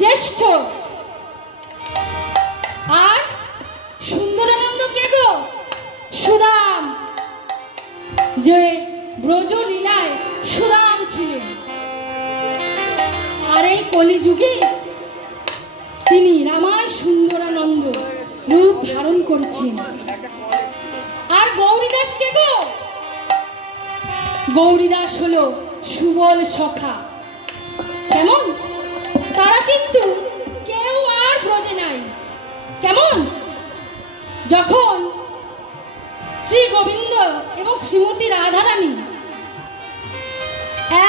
জ্যেষ্ঠ আর সুন্দরানন্দ কে গো? সুদাম, যে ব্রজ লীলায় সুদাম ছিলেন। আর এই কলিযুগে তিনি রামায় সুন্দরানন্দ রূপ ধারণ করেছেন। আর গৌরীদাস কে গো? গৌরীদাস হলো সুবল সখা। কেমন? যখন শ্রী গোবিন্দ এবং শ্রীমতী রাধারানী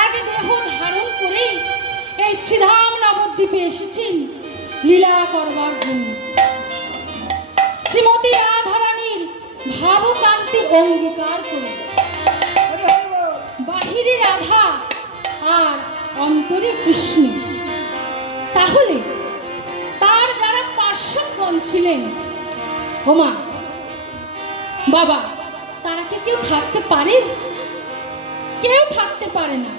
এক দেহ ধারণ করে এই শ্রীধাম নবদ্বীপে এসেছেন লীলা করবার জন্য। শ্রীমতী রাধারানীর ভাবকান্তি অঙ্গীকার করে। বাহিরে রাধা আর অন্তরে কৃষ্ণ। তাহলে তার যারা পার্শ্বগণ ছিলেন ওমা বাবা, তারা কি কেউ থাকতে পারে? কেউ থাকতে পারে না।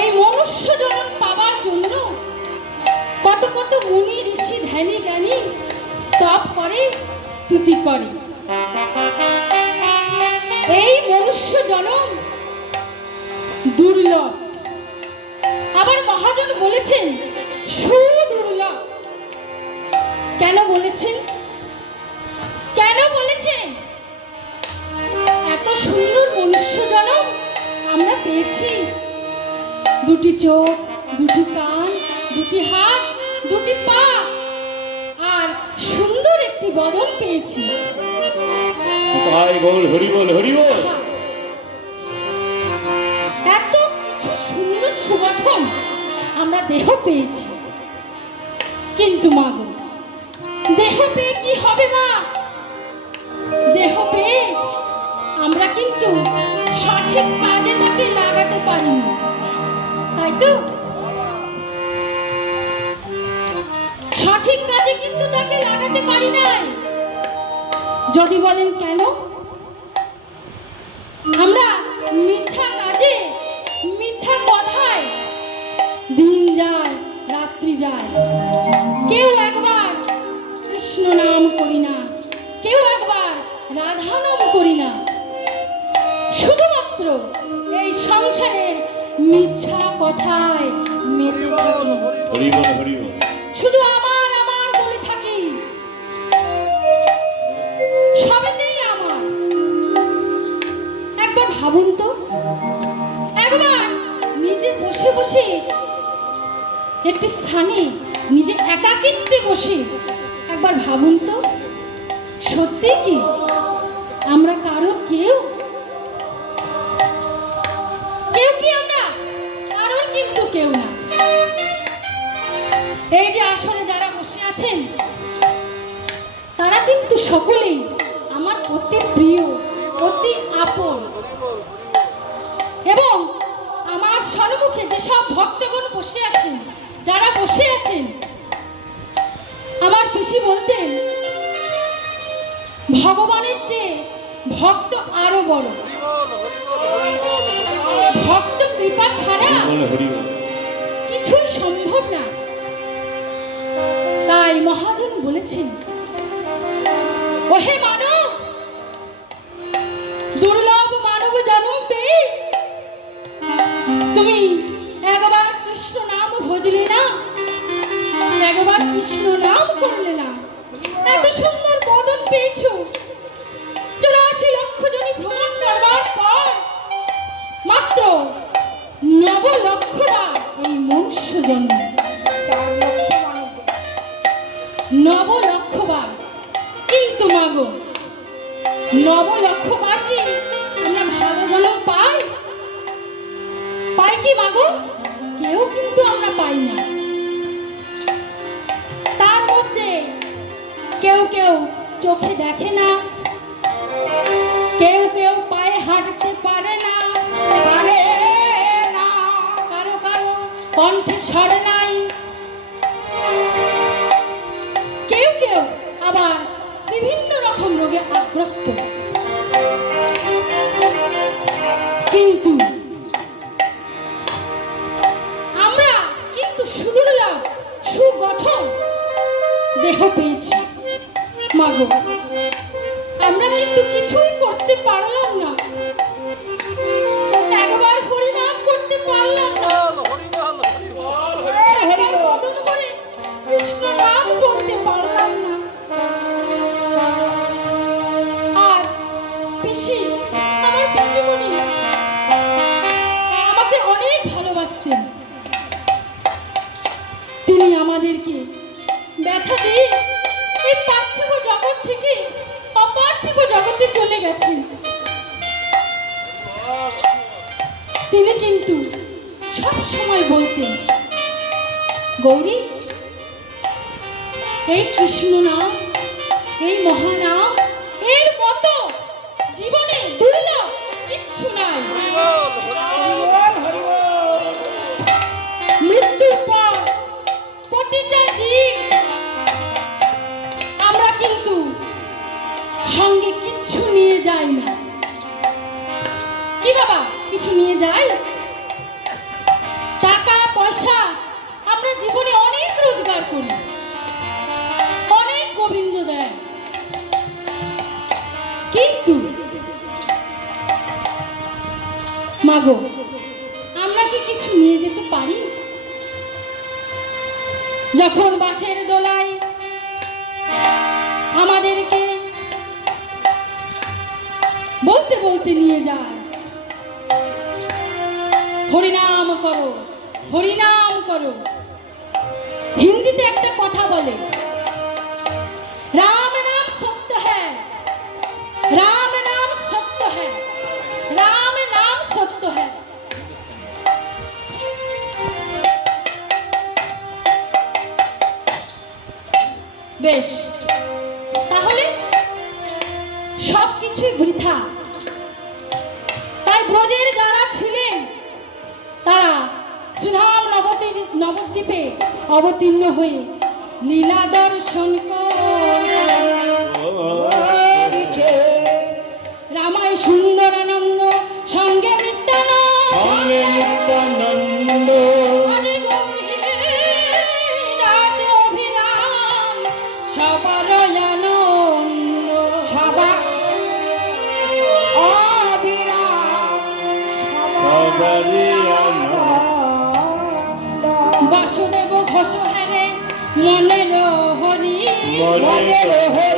এই মনুষ্য জন্ম পাবার জন্য কত কত মুনি, ঋষি, ধ্যানী, জ্ঞানী স্তব করে, স্তুতি করে। এই মনুষ্য জনম দুর্লভ। আবার মহাজন বলেছেন সুদুর্লভ কেন বলেছেন? কেন বলেছেন? এত সুন্দর মনুষ্য জনম আমরা পেয়েছি। দুটি চোখ দুটি কান দুটি হাত দুটি পা আর সুন্দর একটি বদন পেয়েছি। তাই বল হরি বল হরি বল। এত কিছু সুন্দর সুগঠন আমরা দেহ পেয়েছি। কিন্তু মা গো দেহ পেয়ে কি হবে মা? দেহ পেয়ে আমরা কিন্তু সঠিক কাজে তাকে লাগাতে পারিনি। তাই তো? সঠিক কাজে কিন্তু তাকে লাগাতে পারি নাই। যদি বলেন কেন? আমরা মিথ্যা কাজে মিথ্যা কথায় দিন যায়, রাত্রি যায়। কেউ করি না। কেউ একবার রাধা নাম করি না। শুধুমাত্র এই সংসারের মিথ্যা কথায় মেতে থাকি। শুধু আমার আমার বলে থাকি। সবেতেই আমার। একবার ভাবুন তো। একবার নিজে বসে বসে একটি স্থানে নিজে একাকিত্বে বসে একবার ভাবুন তো। সত্যি কি? আমরা কারও কেউ? কেউ কি আমরা? কিন্তু কেউ না। এই যে আসরে যারা বসে আছেন, তারা কিন্তু সকলেই আমার অতি প্রিয়, অতি আপন। এবং আমার সম্মুখে যেসব ভক্তগণ বসে আছেন পিসি বলতেন, ভগবানের চেয়ে ভক্ত আরও বড়। ভক্ত কৃপা ছাড়া কিছুই সম্ভব না। তাই মহাজন বলেছেন, ওহে মানব, দুর্লভ মানব জন্ম পেয়ে তুমি একবার কৃষ্ণ নাম ভজলে না? একবার কৃষ্ণ নাম করলে না। এত সুন্দর বদন পেয়েছ। চুরাশি লক্ষ জনী ভ্রমণ করবার পর। মাত্র নব লক্ষবার এই মনুষ্য জন্ম নব লক্ষবার কিন্তু মাগো নব লক্ষবার কেউ চোখে দেখে না। কেউ কেউ পায়ে হাঁটতে পারে না। পারে না। কারও কারও কণ্ঠে সরে নাই। কেউ কেউ আবার বিভিন্ন রকম রোগে আগ্রস্ত। কিন্তু আমরা কিন্তু শুধু সুগঠন দেহ পেয়েছি। মাগো আমরা কিন্তু কিছুই করতে পারলাম না। একবার হরিনাম করতে পারলাম না। কৃষ্ণ নাম বলতে পারলাম না। আজ পিসি আমার পিসিমণি আমাকে অনেক ভালোবাসতেন। তিনি আমাদেরকে ব্যথা দিয়ে জগতে চলে গেছেন। তিনি কিন্তু সব সময় বলতেন, গৌরী, এই কৃষ্ণ নাম, এই মহানাম, এর মতো জীবনে দুর্লভ কিচ্ছু নাই। করি অনেক গোবিন্দ দেয় কিন্তু মাগো, আমরা কি কিছু নিয়ে যেতে পারি? যখন বাসের দোলায় আমাদেরকে বলতে বলতে নিয়ে যায়, হরিনাম করো হরিনাম করো। হিন্দিতে একটা কথা বলে। রাম নাম সত্য হ্যায় রাম নাম সত্য হ্যায় রাম নাম সত্য হ্যায় বেশ। তাহলে সব কিছুই বৃথা। তাই ব্রজের যারা নবদ্বীপ অবতীর্ণ হয়ে লীলা দর্শন করে মনের হরি মনের হরি।